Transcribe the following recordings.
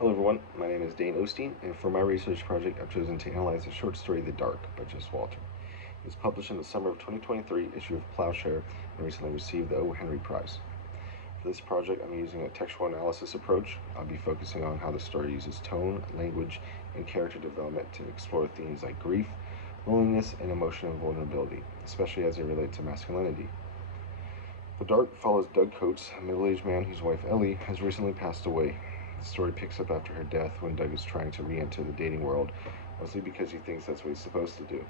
Hello everyone, my name is Dane Osteen, and for my research project I've chosen to analyze the short story The Dark by Jess Walter. It was published in the summer of 2023 issue of Plowshare and recently received the O. Henry Prize. For this project I'm using a textual analysis approach. I'll be focusing on how the story uses tone, language, and character development to explore themes like grief, loneliness, and emotional vulnerability, especially as they relate to masculinity. The Dark follows Doug Coates, a middle-aged man whose wife Ellie has recently passed away. The story picks up after her death when Doug is trying to re-enter the dating world, mostly because he thinks that's what he's supposed to do.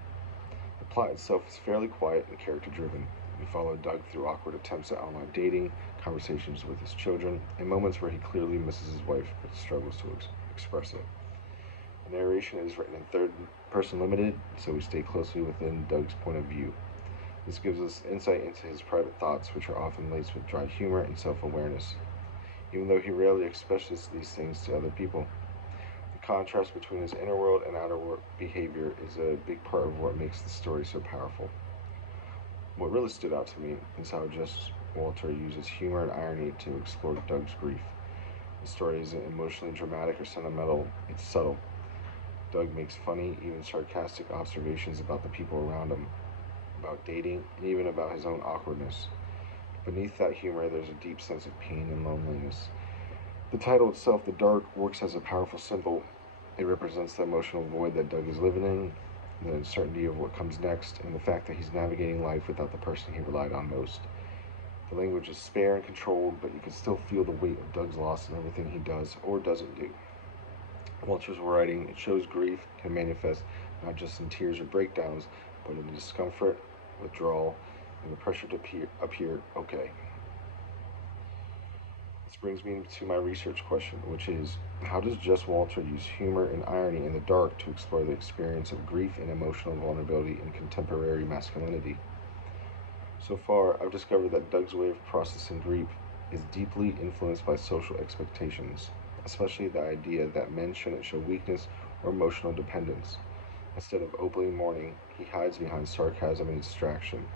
The plot itself is fairly quiet and character-driven. We follow Doug through awkward attempts at online dating, conversations with his children, and moments where he clearly misses his wife but struggles to express it. The narration is written in third person limited, so we stay closely within Doug's point of view. This gives us insight into his private thoughts, which are often laced with dry humor and self-awareness, even though he rarely expresses these things to other people. The contrast between his inner world and outer world behavior is a big part of what makes the story so powerful. What really stood out to me is how Jess Walter uses humor and irony to explore Doug's grief. The story isn't emotionally dramatic or sentimental, it's subtle. Doug makes funny, even sarcastic observations about the people around him, about dating, and even about his own awkwardness. Beneath that humor, there's a deep sense of pain and loneliness. The title itself, The Dark, works as a powerful symbol. It represents the emotional void that Doug is living in, the uncertainty of what comes next, and the fact that he's navigating life without the person he relied on most. The language is spare and controlled, but you can still feel the weight of Doug's loss in everything he does or doesn't do. Walter's writing, it shows grief can manifest not just in tears or breakdowns, but in discomfort, withdrawal, and the pressure to appear okay. This brings me to my research question, which is, how does Jess Walter use humor and irony in The Dark to explore the experience of grief and emotional vulnerability in contemporary masculinity? So far, I've discovered that Doug's way of processing grief is deeply influenced by social expectations, especially the idea that men shouldn't show weakness or emotional dependence. Instead of openly mourning, he hides behind sarcasm and distraction.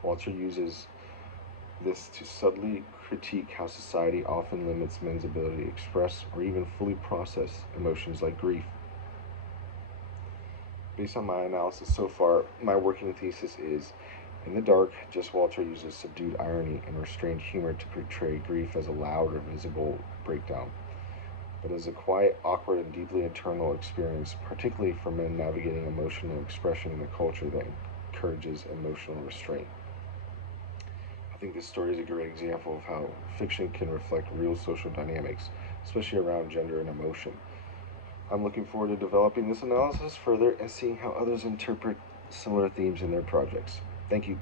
Walter uses this to subtly critique how society often limits men's ability to express or even fully process emotions like grief. Based on my analysis so far, my working thesis is, in The Dark, Jess Walter uses subdued irony and restrained humor to portray grief as a loud or visible breakdown, but as a quiet, awkward, and deeply internal experience, particularly for men navigating emotional expression in a culture that encourages emotional restraint. I think this story is a great example of how fiction can reflect real social dynamics, especially around gender and emotion. I'm looking forward to developing this analysis further and seeing how others interpret similar themes in their projects. Thank you.